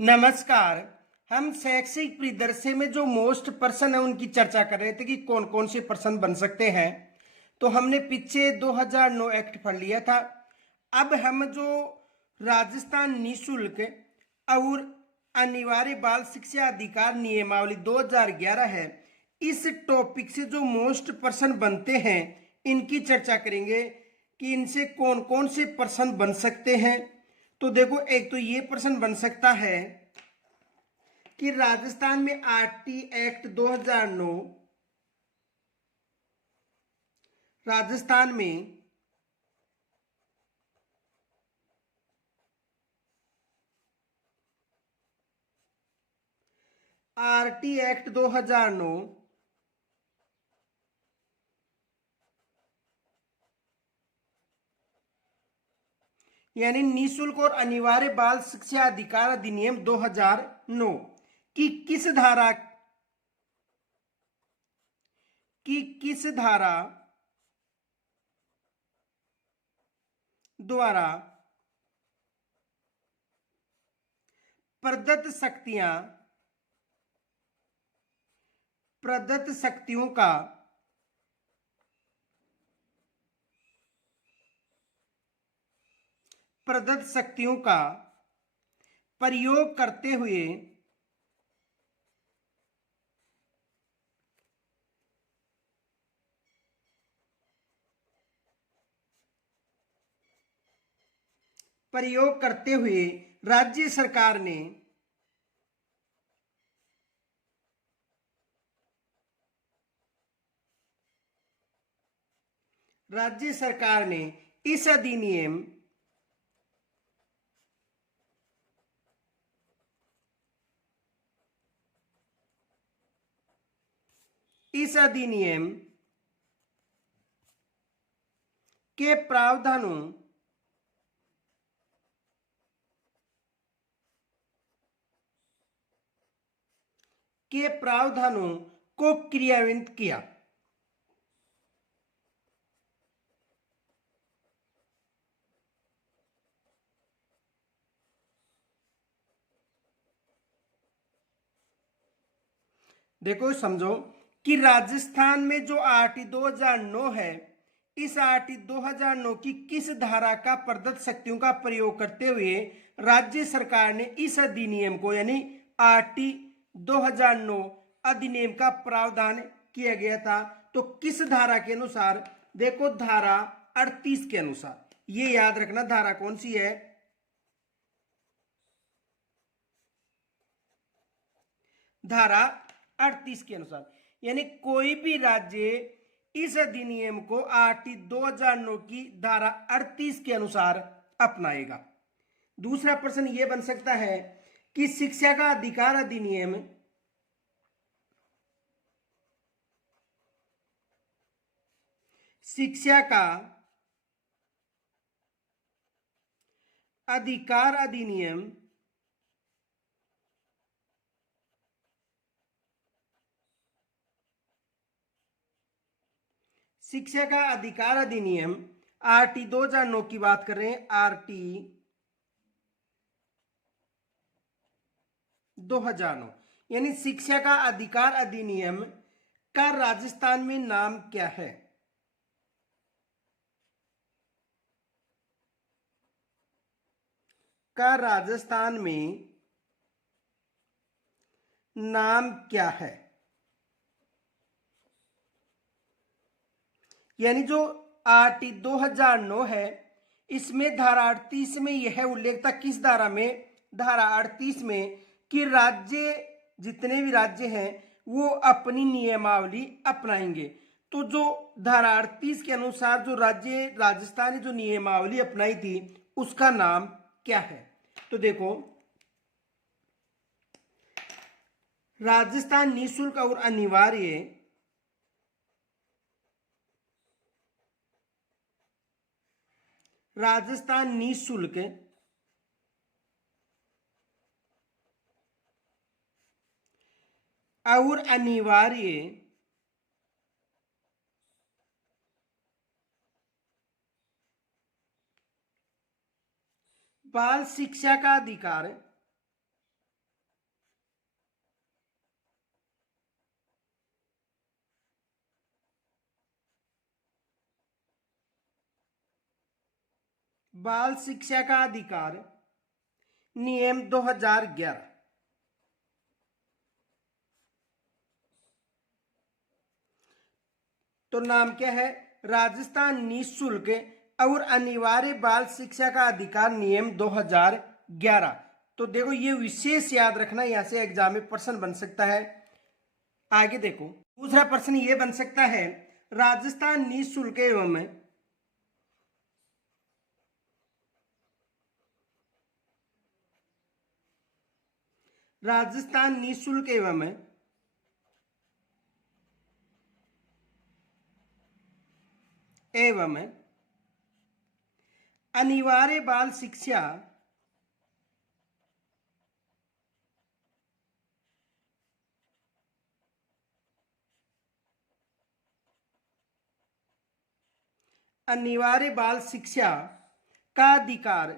नमस्कार। हम शैक्षिक परिदृश्य में जो मोस्ट पर्सन है उनकी चर्चा कर रहे थे कि कौन कौन से पर्सन बन सकते हैं। तो हमने पीछे 2009 एक्ट पढ़ लिया था। अब हम जो राजस्थान निःशुल्क और अनिवार्य बाल शिक्षा अधिकार नियमावली 2011 है, इस टॉपिक से जो मोस्ट पर्सन बनते हैं इनकी चर्चा करेंगे कि इनसे कौन कौन से पर्सन बन सकते हैं। तो देखो, एक तो ये पर्सन बन सकता है कि राजस्थान में आरटी एक्ट 2009, राजस्थान में आरटी एक्ट 2009 यानी निःशुल्क और अनिवार्य बाल शिक्षा अधिकार अधिनियम 2009 की किस धारा द्वारा प्रदत्त शक्तियों का प्रयोग करते हुए राज्य सरकार ने इस अधिनियम के प्रावधानों को क्रियान्वित किया। देखो, समझो कि राजस्थान में जो आरटी 2009 है, इस आरटी 2009 की किस धारा का प्रदत्त शक्तियों का प्रयोग करते हुए राज्य सरकार ने इस अधिनियम को यानी आरटी 2009 अधिनियम का प्रावधान किया गया था। तो किस धारा के अनुसार? देखो, धारा 38 के अनुसार। ये याद रखना, धारा कौन सी है? धारा 38 के अनुसार। यानी कोई भी राज्य इस अधिनियम को आरटी 2009 की धारा 38 के अनुसार अपनाएगा। दूसरा प्रश्न यह बन सकता है कि शिक्षा का अधिकार अधिनियम शिक्षा का अधिकार अधिनियम शिक्षा का अधिकार अधिनियम आरटी 2009 की बात कर रहे हैं। आरटी 2009 यानी शिक्षा का अधिकार अधिनियम का राजस्थान में नाम क्या है? का राजस्थान में नाम क्या है? यानी जो आरटी 2009 है, इसमें धारा 38 में यह उल्लेख था। किस धारा में? धारा 38 में कि राज्य, जितने भी राज्य हैं वो अपनी नियमावली अपनाएंगे। तो जो धारा 38 के अनुसार जो राज्य राजस्थान ने जो नियमावली अपनाई थी उसका नाम क्या है? तो देखो, राजस्थान निःशुल्क और अनिवार्य राजस्थान निःशुल्क और अनिवार्य बाल शिक्षा का अधिकार बाल शिक्षा का अधिकार नियम 2011। तो नाम क्या है? राजस्थान निःशुल्क और अनिवार्य बाल शिक्षा का अधिकार नियम 2011। तो देखो ये विशेष याद रखना, यहां से एग्जाम में प्रश्न बन सकता है। आगे देखो, दूसरा प्रश्न ये बन सकता है, राजस्थान निःशुल्क एवं राजस्थान निःशुल्क एवं अनिवार्य बाल शिक्षा अनिवार्य बाल शिक्षा का अधिकार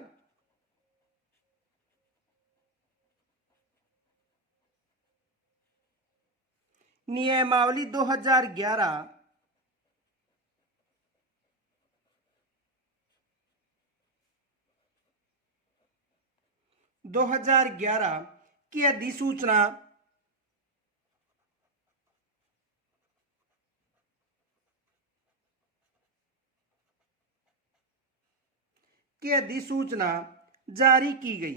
नियमावली 2011 2011 की अधिसूचना जारी की गई।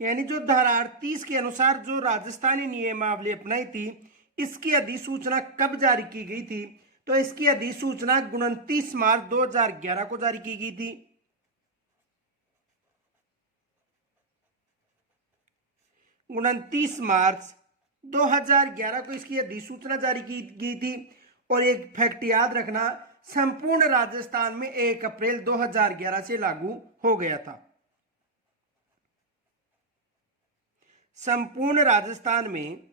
यानी जो धारा 38 के अनुसार जो राजस्थानी नियमावली अपनाई थी, इसकी अधिसूचना कब जारी की गई थी? तो इसकी अधिसूचना 29 मार्च 2011 को जारी की गई थी। 29 मार्च 2011 को इसकी अधिसूचना जारी की गई थी। और एक फैक्ट याद रखना, संपूर्ण राजस्थान में 1 अप्रैल 2011 से लागू हो गया था। संपूर्ण राजस्थान में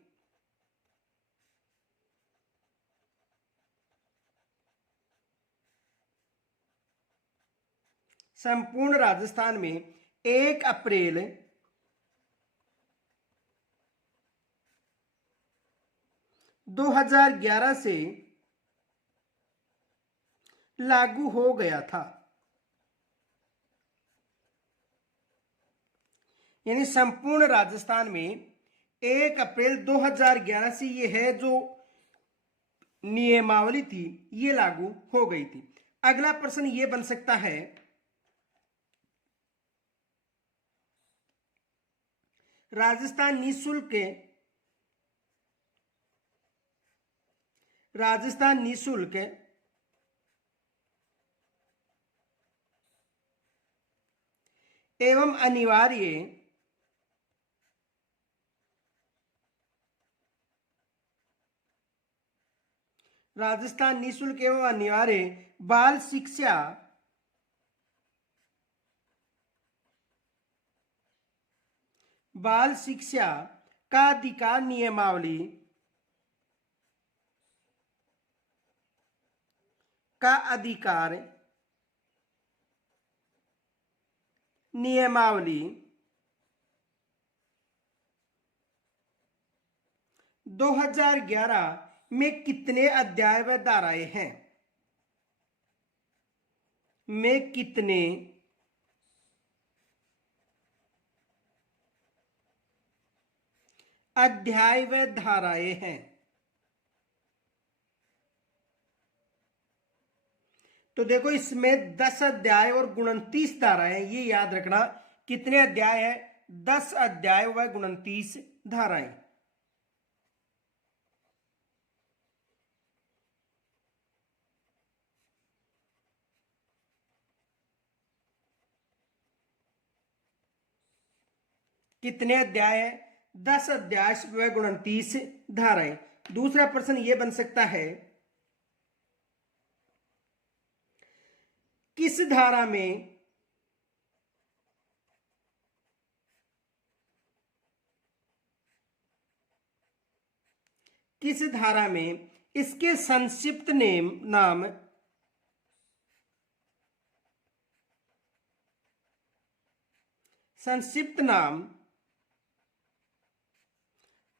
संपूर्ण राजस्थान में 1 अप्रैल 2011 से लागू हो गया था। यानी संपूर्ण राजस्थान में 1 अप्रैल 2011 से ये है जो नियमावली थी, ये लागू हो गई थी। अगला प्रश्न ये बन सकता है, राजस्थान निःशुल्क एवं अनिवार्य राजस्थान निःशुल्क एवं अनिवार्य बाल शिक्षा का अधिकार नियमावली का अधिकार नियमावली 2011 में कितने अध्याय व धाराएं हैं? में कितने अध्याय व धाराएं हैं? तो देखो इसमें 10 अध्याय और 29 धाराएं, ये याद रखना। कितने अध्याय है? 10 अध्याय व 29 धाराएं। कितने अध्याय है? 10 अध्याय व 29 धाराएं। दूसरा प्रश्न यह बन सकता है, किस धारा में इसके संक्षिप्त नाम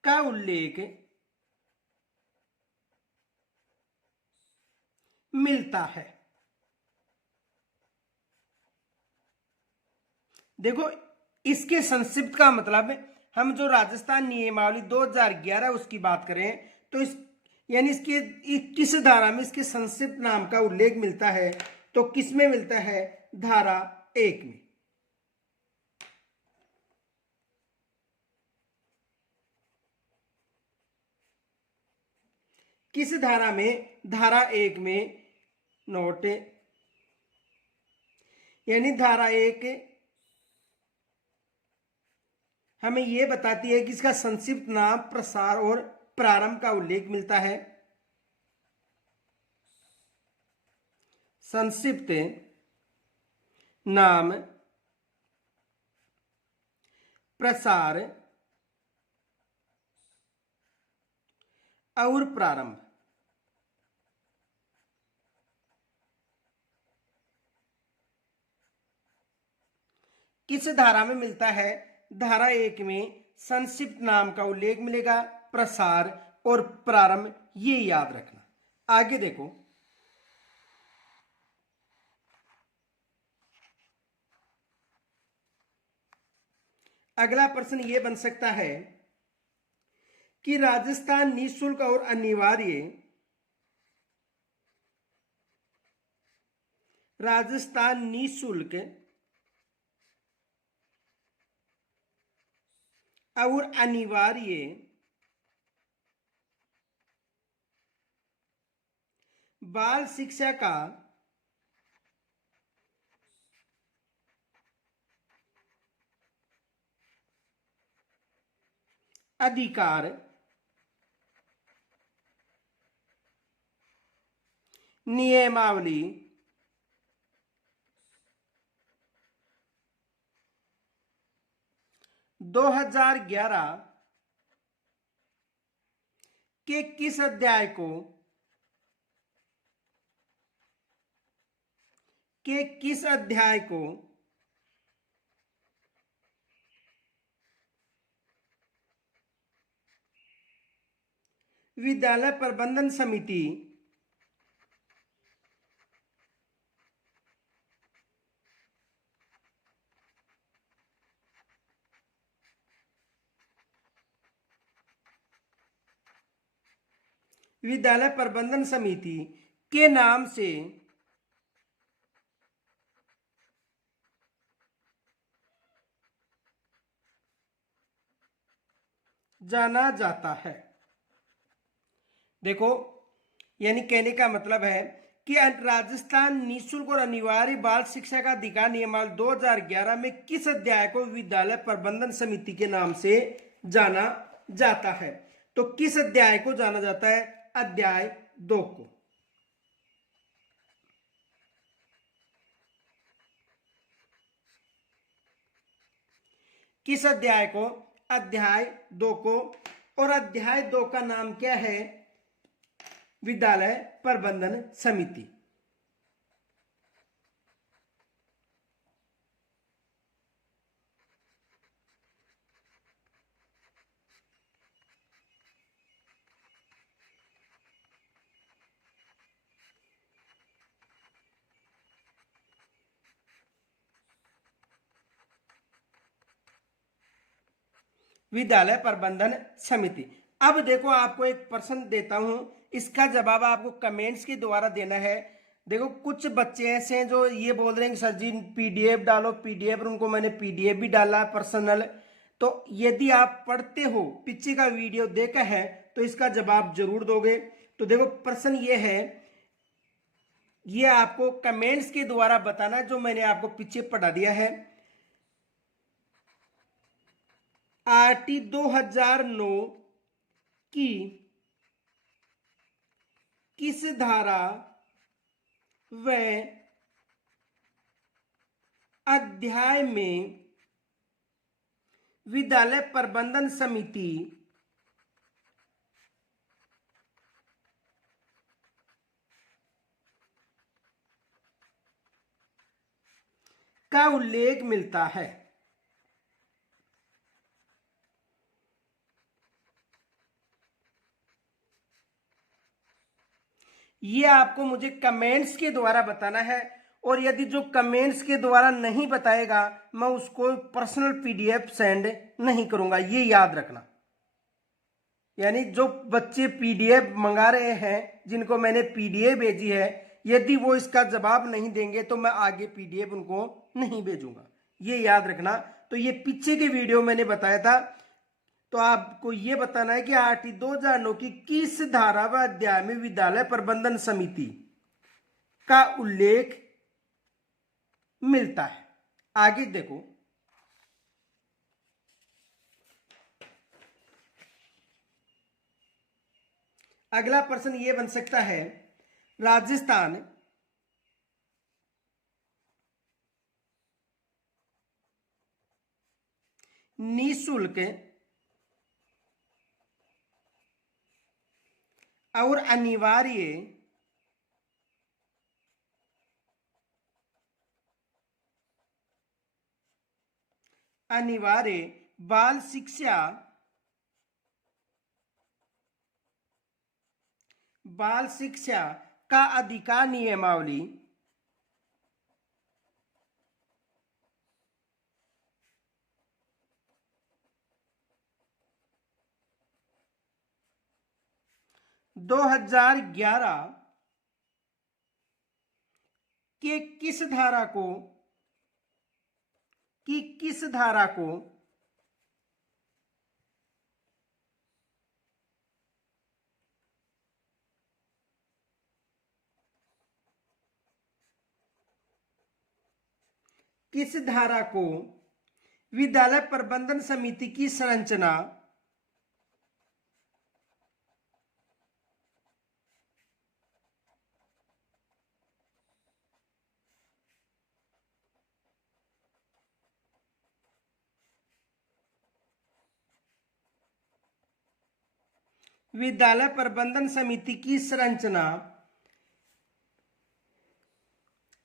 का उल्लेख मिलता है। देखो, इसके संक्षिप्त का मतलब हम जो राजस्थान नियमावली 2011 उसकी बात करें तो इस यानी इसके किस धारा में इसके संक्षिप्त नाम का उल्लेख मिलता है, तो किस में मिलता है? धारा 1 में। किस धारा में? धारा 1 में। नोट, यानी धारा 1 हमें यह बताती है कि इसका संक्षिप्त नाम, प्रसार और प्रारंभ का उल्लेख मिलता है। संक्षिप्त नाम, प्रसार और प्रारंभ। किस धारा में मिलता है? धारा 1 में संक्षिप्त नाम का उल्लेख मिलेगा, प्रसार और प्रारंभ, ये याद रखना। आगे देखो, अगला प्रश्न ये बन सकता है कि राजस्थान निःशुल्क और अनिवार्य, राजस्थान निःशुल्क और अनिवार्य बाल शिक्षा का अधिकार नियमावली 2011 के किस अध्याय को विद्यालय प्रबंधन समिति विद्यालय प्रबंधन समिति के नाम से जाना जाता है। देखो, यानी कहने का मतलब है कि राजस्थान निःशुल्क और अनिवार्य बाल शिक्षा का अधिकार नियमावली 2011 में किस अध्याय को विद्यालय प्रबंधन समिति के नाम से जाना जाता है? तो किस अध्याय को जाना जाता है? अध्याय 2 को। किस अध्याय को? अध्याय 2 को। और अध्याय 2 का नाम क्या है? विद्यालय प्रबंधन समिति। विद्यालय प्रबंधन समिति। अब देखो, आपको एक प्रश्न देता हूं, इसका जवाब आपको कमेंट्स के द्वारा देना है। देखो, कुछ बच्चे ऐसे हैं जो ये बोल रहे हैं कि सर जी पीडीएफ डालो, पीडीएफ, उनको मैंने पीडीएफ भी डाला है पर्सनल। तो यदि आप पढ़ते हो, पीछे का वीडियो देखा है, तो इसका जवाब जरूर दोगे। तो देखो, प्रश्न ये है, ये आपको कमेंट्स के द्वारा बताना जो मैंने आपको पीछे पढ़ा दिया है। आरटी 2009 की किस धारा व अध्याय में विद्यालय प्रबंधन समिति का उल्लेख मिलता है? ये आपको मुझे कमेंट्स के द्वारा बताना है, और यदि जो कमेंट्स के द्वारा नहीं बताएगा मैं उसको पर्सनल पीडीएफ सेंड नहीं करूंगा, ये याद रखना। यानी जो बच्चे पीडीएफ मंगा रहे हैं, जिनको मैंने पीडीएफ भेजी है, यदि वो इसका जवाब नहीं देंगे तो मैं आगे पीडीएफ उनको नहीं भेजूंगा, ये याद रखना। तो ये पीछे के वीडियो मैंने बताया था। तो आपको ये बताना है कि आरटी 2009 की किस धारा व अध्याय में विद्यालय प्रबंधन समिति का उल्लेख मिलता है। आगे देखो, अगला प्रश्न ये बन सकता है, राजस्थान निःशुल्क और अनिवार्य बाल शिक्षा का अधिकार नियमावली दो 2011 के किस धारा को विद्यालय प्रबंधन समिति की संरचना विद्यालय प्रबंधन समिति की संरचना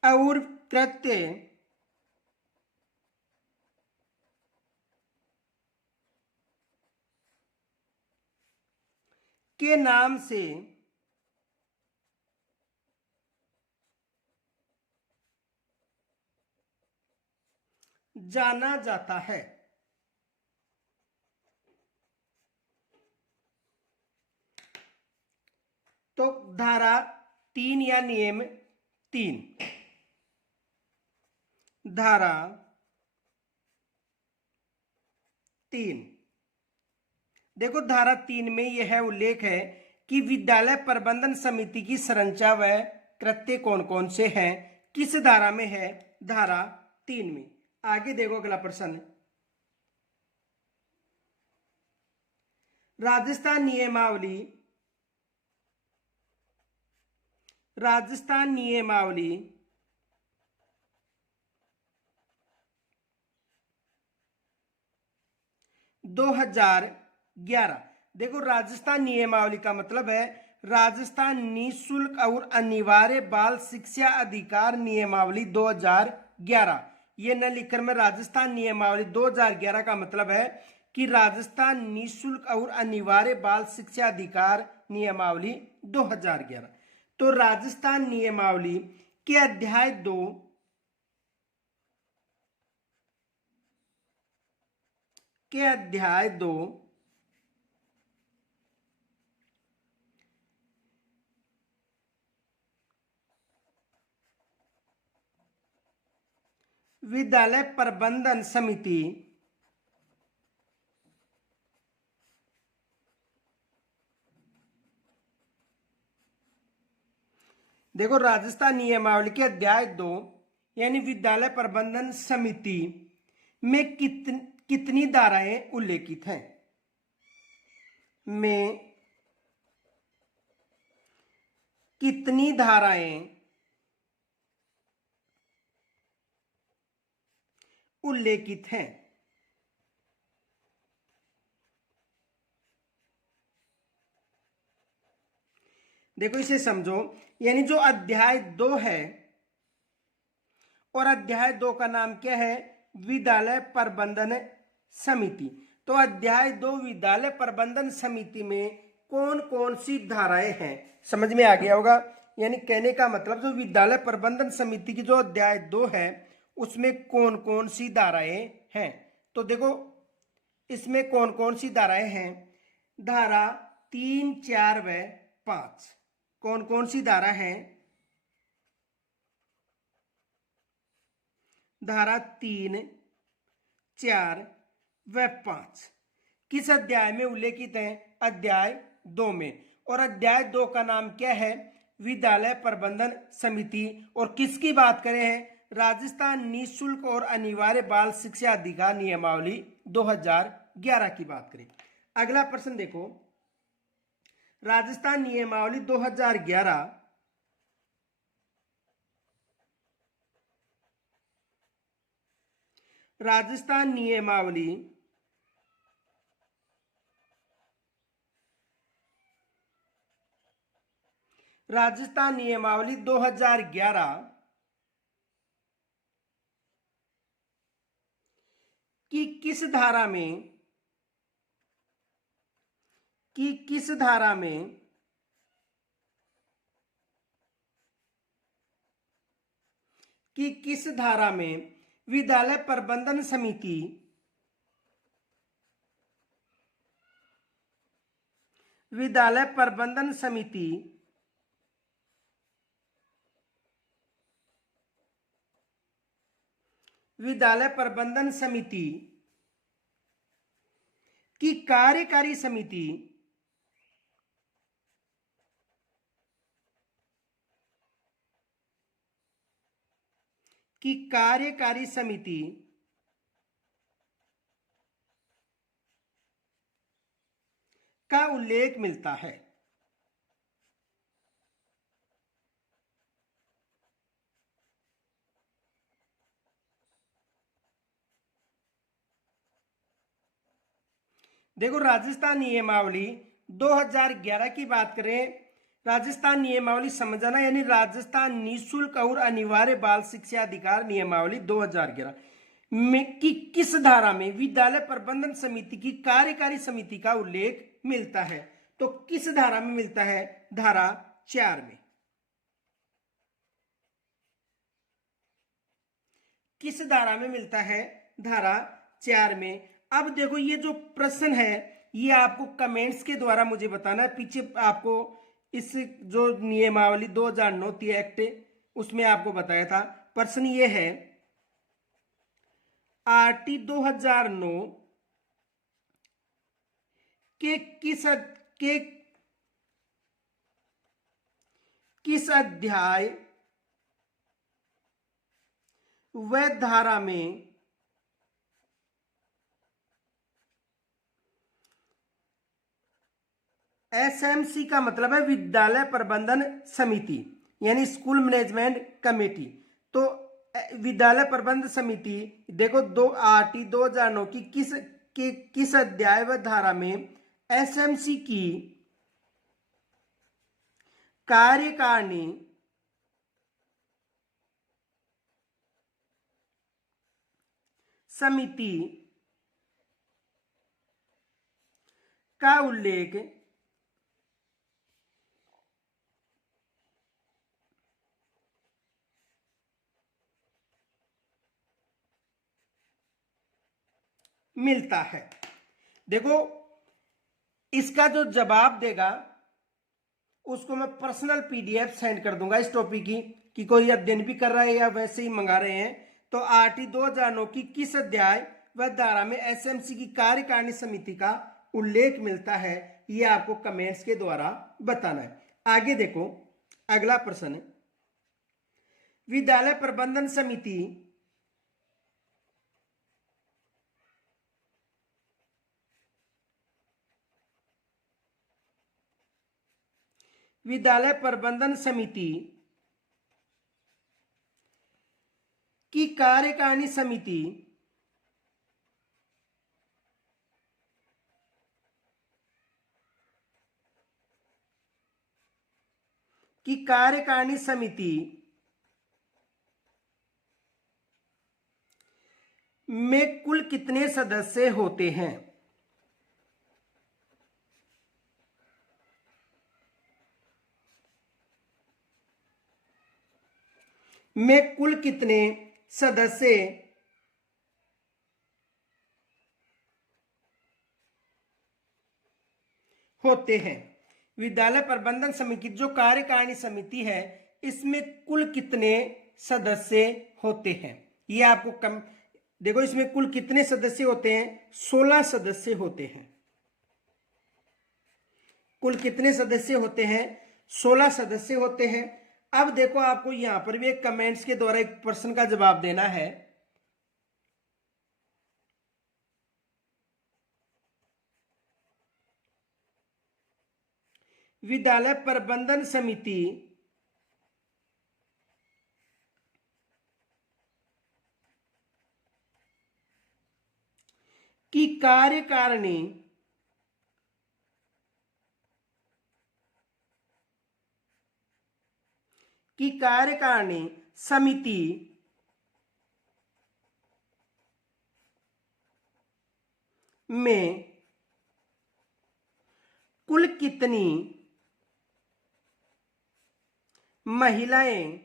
और कृत्य के नाम से जाना जाता है। तो धारा 3 या नियम 3, धारा 3 देखो, धारा 3 में यह उल्लेख है कि विद्यालय प्रबंधन समिति की संरचना व कृत्य कौन कौन से हैं, किस धारा में है, धारा 3 में। आगे देखो अगला प्रश्न, राजस्थान नियमावली 2011। देखो, राजस्थान नियमावली का मतलब है राजस्थान निःशुल्क और अनिवार्य बाल शिक्षा अधिकार नियमावली 2011। ये न लिखकर मैं राजस्थान नियमावली 2011 का मतलब है कि राजस्थान निःशुल्क और अनिवार्य बाल शिक्षा अधिकार नियमावली 2011। तो राजस्थान नियमावली के अध्याय 2 विद्यालय प्रबंधन समिति देखो, राजस्थान नियमावली के अध्याय 2 यानी विद्यालय प्रबंधन समिति में कितनी धाराएं उल्लेखित हैं, में कितनी धाराएं उल्लेखित हैं। देखो, इसे समझो, यानी जो अध्याय 2 है, और अध्याय 2 का नाम क्या है, विद्यालय प्रबंधन समिति। तो अध्याय 2 विद्यालय प्रबंधन समिति में कौन कौन सी धाराएं हैं, समझ में आ गया होगा। यानी कहने का मतलब जो विद्यालय प्रबंधन समिति की जो अध्याय 2 है उसमें कौन कौन सी धाराएं हैं। तो देखो इसमें कौन कौन सी धाराएं हैं, धारा 3, 4 व 5। कौन कौन सी धारा है, धारा 3, 4 व 5 किस अध्याय में उल्लेखित है, अध्याय 2 में। और अध्याय 2 का नाम क्या है, विद्यालय प्रबंधन समिति। और किसकी बात करें हैं, राजस्थान निःशुल्क और अनिवार्य बाल शिक्षा अधिकार नियमावली 2011 की बात करें। अगला प्रश्न देखो, राजस्थान नियमावली 2011 राजस्थान नियमावली राजस्थान नियमावली 2011 की किस धारा में किस धारा में विद्यालय प्रबंधन समिति विद्यालय प्रबंधन समिति विद्यालय प्रबंधन समिति की कार्यकारी समिति का उल्लेख मिलता है। देखो राजस्थान नियमावली 2011 की बात करें, राजस्थान नियमावली समझाना यानी राजस्थान निःशुल्क और अनिवार्य बाल शिक्षा अधिकार नियमावली 2011 में की किस धारा में विद्यालय प्रबंधन समिति की कार्यकारी समिति का उल्लेख मिलता है। तो किस धारा में मिलता है, धारा 4 में। किस धारा में मिलता है, धारा 4 में। अब देखो ये जो प्रश्न है ये आपको कमेंट्स के द्वारा मुझे बताना है। पीछे आपको इस जो नियमावली 2009 एक्ट उसमें आपको बताया था। प्रश्न ये है, आरटी 2009 के किस अध्याय व धारा में एसएमसी का मतलब है विद्यालय प्रबंधन समिति यानी स्कूल मैनेजमेंट कमेटी। तो विद्यालय प्रबंधन समिति देखो 2009 की किस अध्याय व धारा में एसएमसी की कार्यकारिणी समिति का उल्लेख मिलता है। देखो इसका जो जवाब देगा उसको मैं पर्सनल पीडीएफ सेंड कर दूंगा इस टॉपिक की, कि कोई अध्ययन भी कर रहा है या वैसे ही मंगा रहे हैं। तो आरटी 2009 की किस अध्याय व धारा में एसएमसी की कार्यकारिणी समिति का उल्लेख मिलता है, ये आपको कमेंट्स के द्वारा बताना है। आगे देखो अगला प्रश्न, विद्यालय प्रबंधन समिति विद्यालय प्रबंधन समिति की कार्यकारिणी समिति में कुल कितने सदस्य होते हैं। में कुल कितने सदस्य होते हैं। विद्यालय प्रबंधन समिति जो कार्यकारिणी समिति है, इसमें कुल कितने सदस्य होते हैं, ये आपको देखो इसमें कुल कितने सदस्य होते हैं, 16 सदस्य होते हैं। कुल कितने सदस्य होते हैं, 16 सदस्य होते हैं। अब देखो आपको यहां पर भी एक कमेंट्स के द्वारा एक प्रश्न का जवाब देना है। विद्यालय प्रबंधन समिति की कार्यकारिणी समिति में कुल कितनी महिलाएं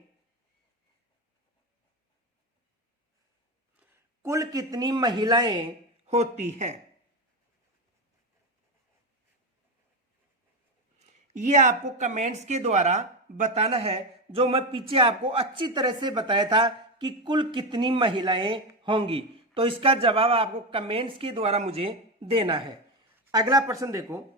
होती हैं, ये आपको कमेंट्स के द्वारा बताना है। जो मैं पीछे आपको अच्छी तरह से बताया था कि कुल कितनी महिलाएं होंगी, तो इसका जवाब आपको कमेंट्स के द्वारा मुझे देना है। अगला प्रश्न देखो,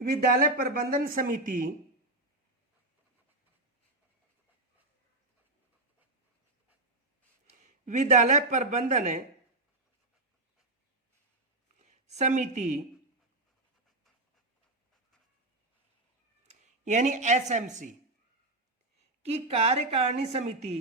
विद्यालय प्रबंधन समिति यानी एसएमसी की कार्यकारिणी समिति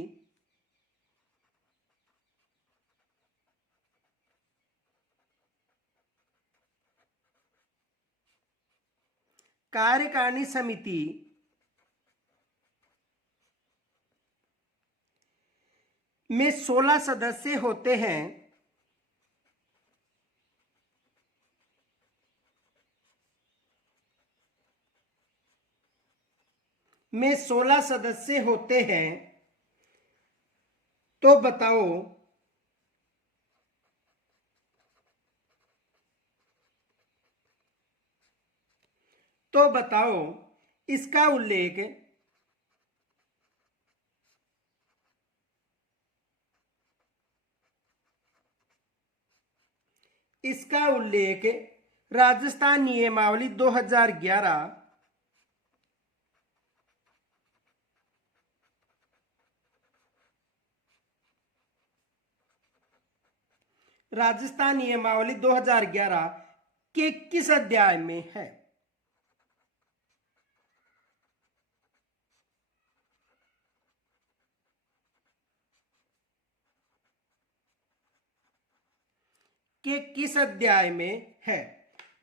में 16 सदस्य होते हैं। तो बताओ इसका उल्लेख राजस्थान नियमावली 2011 के किस अध्याय में है।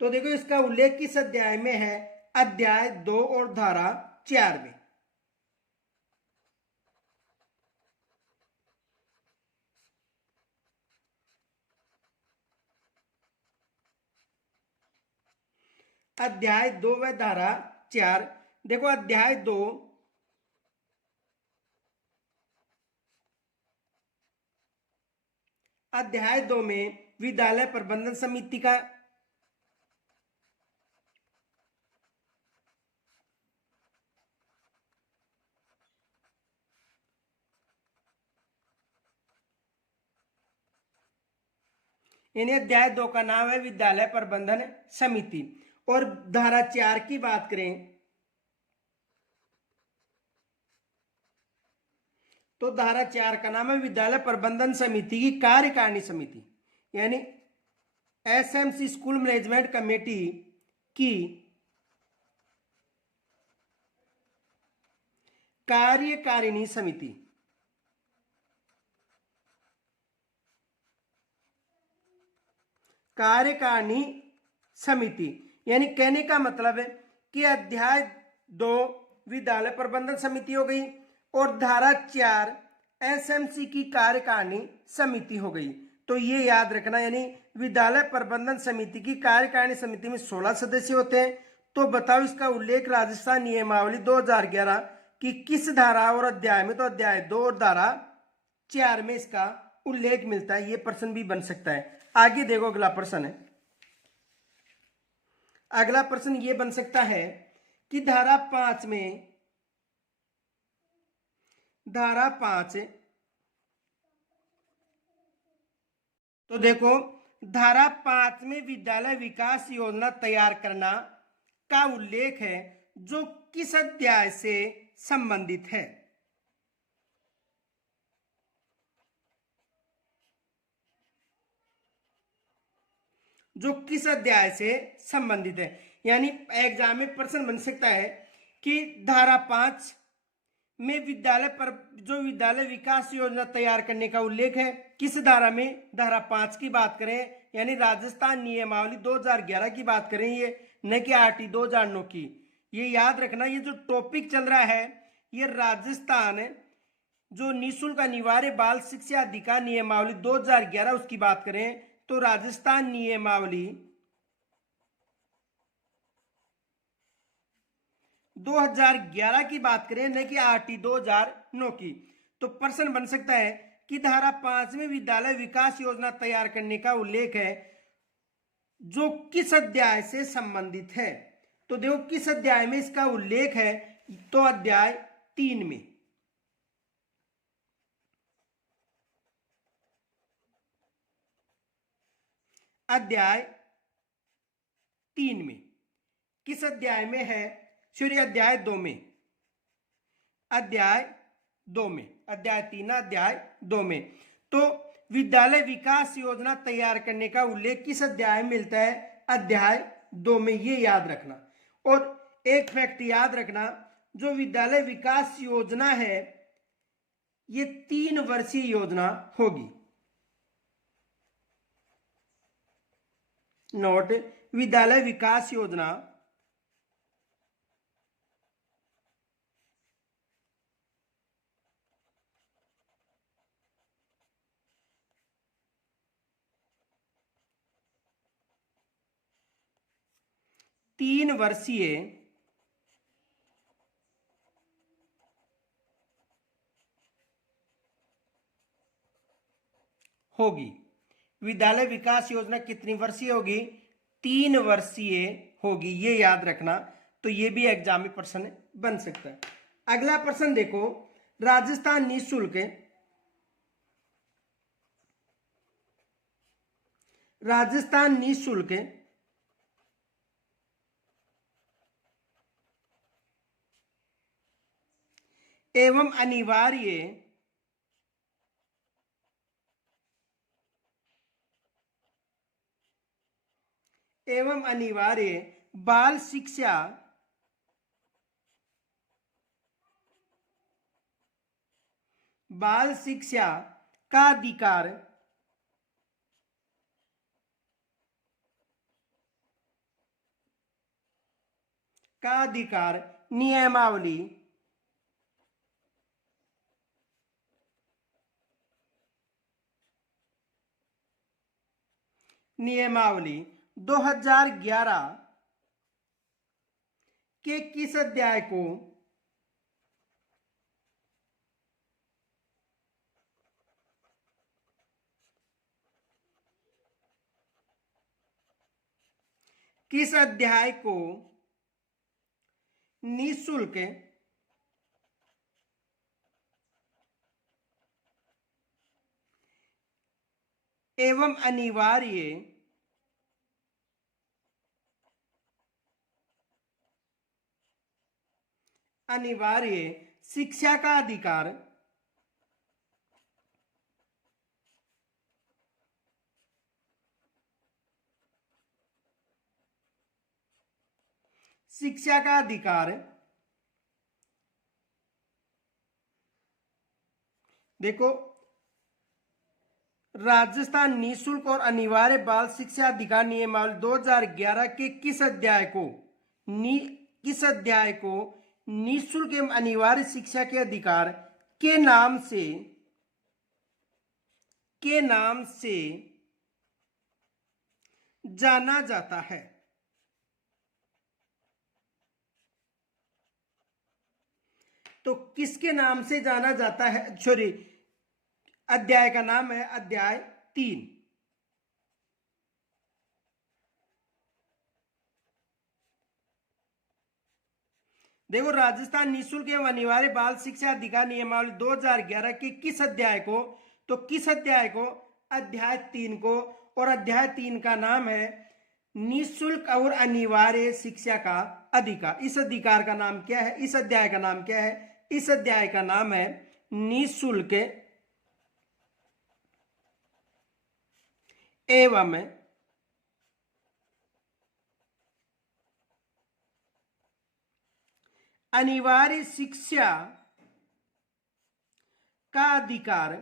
तो देखो इसका उल्लेख किस अध्याय में है, अध्याय 2 और धारा 4 में। अध्याय 2 व धारा 4 देखो, अध्याय 2 में विद्यालय प्रबंधन समिति का अध्याय 2 का नाम है विद्यालय प्रबंधन समिति। और धारा 4 की बात करें तो धारा 4 का नाम है विद्यालय प्रबंधन समिति की कार्यकारिणी समिति, यानी एसएमसी स्कूल मैनेजमेंट कमेटी की कार्यकारिणी समिति। यानी कहने का मतलब है कि अध्याय 2 विद्यालय प्रबंधन समिति हो गई, और धारा 4 एसएमसी की कार्यकारिणी समिति हो गई। तो ये याद रखना, यानी विद्यालय प्रबंधन समिति की कार्यकारिणी समिति में 16 सदस्य होते हैं। तो बताओ इसका उल्लेख राजस्थान नियमावली 2011 की किस धारा और अध्याय में? तो अध्याय 2 और धारा 4 में इसका उल्लेख मिलता है। ये प्रश्न भी बन सकता है। आगे देखो, अगला प्रश्न है। अगला प्रश्न ये बन सकता है कि धारा 5 में, धारा 5, तो देखो धारा 5 में विद्यालय विकास योजना तैयार करना का उल्लेख है, जो किस अध्याय से संबंधित है? जो किस अध्याय से संबंधित है, यानी एग्जाम में प्रश्न बन सकता है कि धारा 5 में विद्यालय पर जो विद्यालय विकास योजना तैयार करने का उल्लेख है, किस धारा में? धारा 5 की बात करें, यानी राजस्थान नियमावली 2011 की बात करें, ये न कि आरटी 2009 की। ये याद रखना, ये जो टॉपिक चल रहा है ये राजस्थान जो निःशुल्क अनिवार्य बाल शिक्षा अधिकार नियमावली 2011 उसकी बात करें तो राजस्थान नियमावली 2011 की बात करें, न कि आरटी 2009 की। तो प्रश्न बन सकता है कि धारा 5 में विद्यालय विकास योजना तैयार करने का उल्लेख है, जो किस अध्याय से संबंधित है? तो देखो किस अध्याय में इसका उल्लेख है, तो अध्याय 3 में। अध्याय 3 में। किस अध्याय में है? सूर्य अध्याय 2 में। अध्याय 2 में, अध्याय 3 अध्याय 2 में। तो विद्यालय विकास योजना तैयार करने का उल्लेख किस अध्याय में मिलता है? अध्याय 2 में। ये याद रखना। और एक फैक्ट याद रखना, जो विद्यालय विकास योजना है ये 3 वर्षीय योजना होगी। नोट, विद्यालय विकास योजना 3 वर्षीय होगी। विद्यालय विकास योजना कितनी वर्षीय होगी? 3 वर्षीय होगी। ये याद रखना। तो ये भी एग्जाम में प्रश्न बन सकता है। अगला प्रश्न देखो, राजस्थान निःशुल्क, राजस्थान निःशुल्क एवं अनिवार्य बाल शिक्षा का अधिकार नियमावली 2011 के किस अध्याय को निःशुल्क एवं अनिवार्य शिक्षा का अधिकार देखो, राजस्थान निःशुल्क और अनिवार्य बाल शिक्षा अधिकार नियमावली 2011 के किस अध्याय को निःशुल्क एवं अनिवार्य शिक्षा के अधिकार के नाम से जाना जाता है। तो किसके नाम से जाना जाता है? सॉरी, अध्याय का नाम है अध्याय 3। देखो, राजस्थान निःशुल्क एवं अनिवार्य बाल शिक्षा अधिकार नियमावली 2011 के किस अध्याय को? तो किस अध्याय को? अध्याय 3 को। और अध्याय 3 का नाम है निःशुल्क और अनिवार्य शिक्षा का अधिकार। इस अधिकार का नाम क्या है? इस अध्याय का नाम क्या है? इस अध्याय का नाम है निःशुल्क एवं अनिवार्य शिक्षा का अधिकार।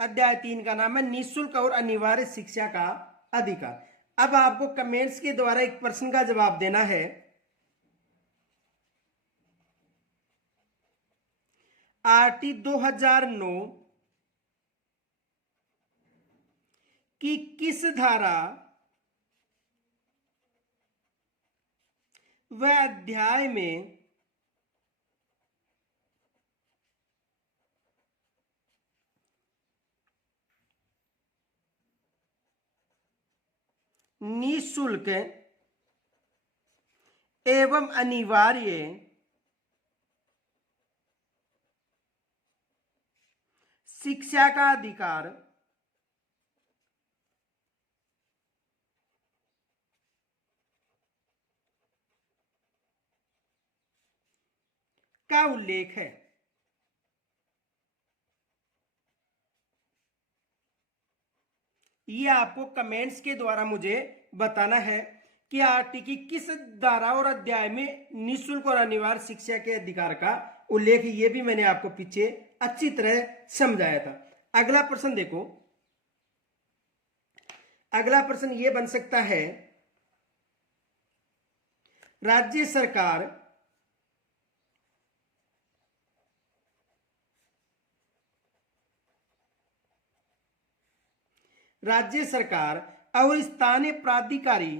अध्याय 3 का नाम है निःशुल्क और अनिवार्य शिक्षा का अधिकार। अब आपको कमेंट्स के द्वारा एक प्रश्न का जवाब देना है। आरटी 2009 की किस धारा व अध्याय में निःशुल्क एवं अनिवार्य शिक्षा का अधिकार का उल्लेख है? ये आपको कमेंट्स के द्वारा मुझे बताना है कि आरटी की किस धारा और अध्याय में निःशुल्क और अनिवार्य शिक्षा के अधिकार का उल्लेख। ये भी मैंने आपको पीछे अच्छी तरह समझाया था। अगला प्रश्न देखो, अगला प्रश्न ये बन सकता है, राज्य सरकार और स्थानीय प्राधिकारी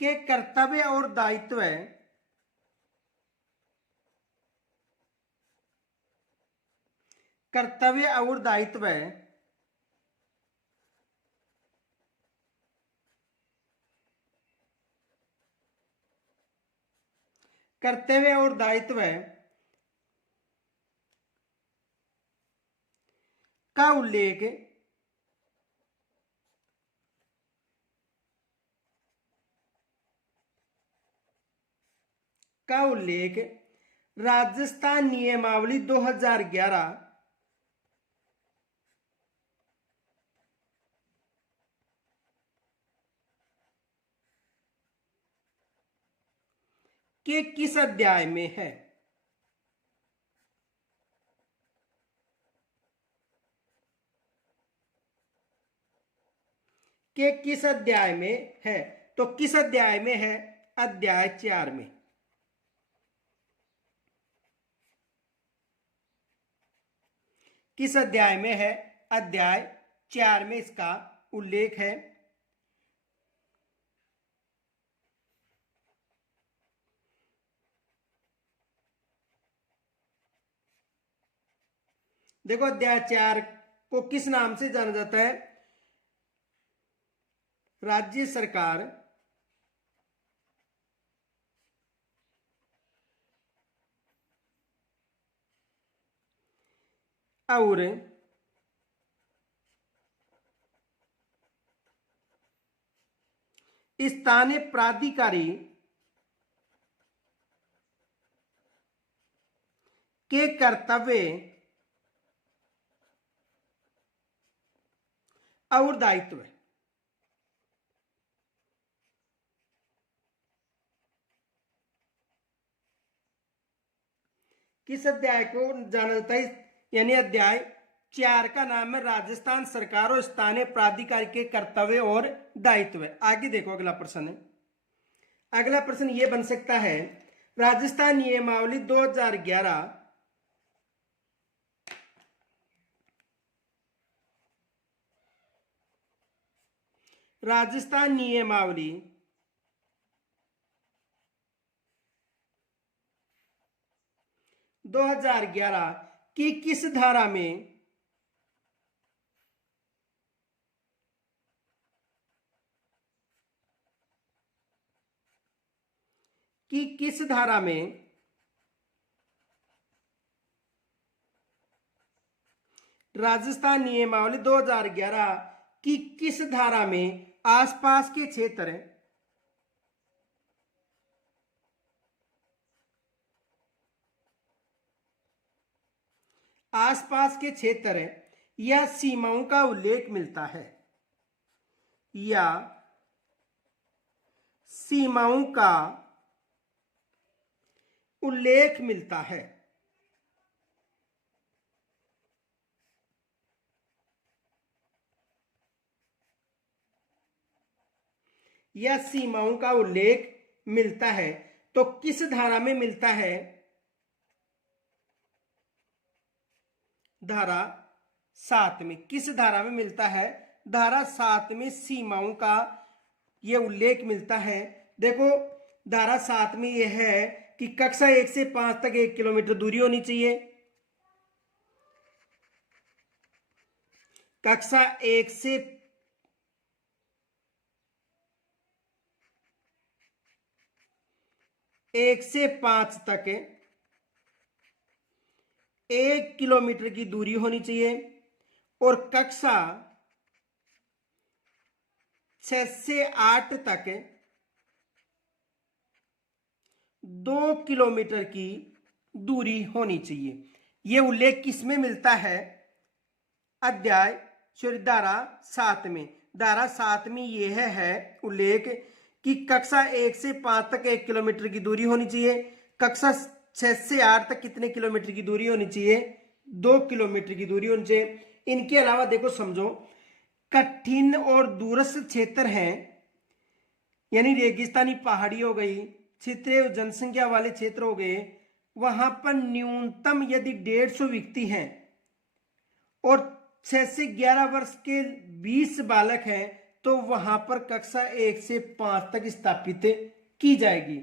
के कर्तव्य और दायित्व का उल्लेख राजस्थान नियमावली 2011 के किस अध्याय में है? के किस अध्याय में है? तो किस अध्याय में है? अध्याय 4 में। किस अध्याय में है? अध्याय 4 में इसका उल्लेख है। देखो, अध्याय 4 को किस नाम से जाना जाता है? राज्य सरकार और स्थानीय प्राधिकारी के कर्तव्य और दायित्व। किस अध्याय को जाना जाता है? यानी अध्याय 4 का नाम है राजस्थान सरकार और स्थानीय प्राधिकार के कर्तव्य और दायित्व। आगे देखो अगला प्रश्न है। अगला प्रश्न ये बन सकता है, राजस्थान नियमावली 2011 राजस्थान नियमावली 2011 की किस धारा में राजस्थान नियमावली 2011 की किस धारा में आसपास के क्षेत्र या सीमाओं का उल्लेख मिलता है, या सीमाओं का उल्लेख मिलता है? या सीमाओं का उल्लेख मिलता है, तो किस धारा में मिलता है? धारा 7 में। किस धारा में मिलता है? धारा 7 में सीमाओं का यह उल्लेख मिलता है। देखो धारा 7 में यह है कि कक्षा 1 से 5 तक 1 किलोमीटर दूरी होनी चाहिए। कक्षा 1 से 5 तक 1 किलोमीटर की दूरी होनी चाहिए, और कक्षा 6 से 8 तक 2 किलोमीटर की दूरी होनी चाहिए। यह उल्लेख किसमें मिलता है? अध्याय धारा 7 में। धारा 7 में यह है उल्लेख कि कक्षा 1 से 5 तक 1 किलोमीटर की दूरी होनी चाहिए। कक्षा 6 से 8 तक कितने किलोमीटर की दूरी होनी चाहिए? 2 किलोमीटर की दूरी होनी चाहिए। इनके अलावा देखो समझो, कठिन और दूरस्थ क्षेत्र हैं, यानी रेगिस्तानी पहाड़ी हो गई, क्षेत्रीय जनसंख्या वाले क्षेत्र हो गए, वहां पर न्यूनतम यदि 150 व्यक्ति हैं और 6 से 11 वर्ष के 20 बालक हैं, तो वहां पर कक्षा 1 से 5 तक स्थापित की जाएगी।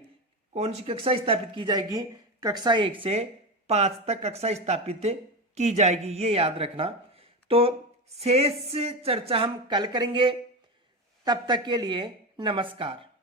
कौन सी कक्षा स्थापित की जाएगी? कक्षा 1 से 5 तक कक्षा स्थापित की जाएगी, ये याद रखना। तो शेष चर्चा हम कल करेंगे। तब तक के लिए नमस्कार।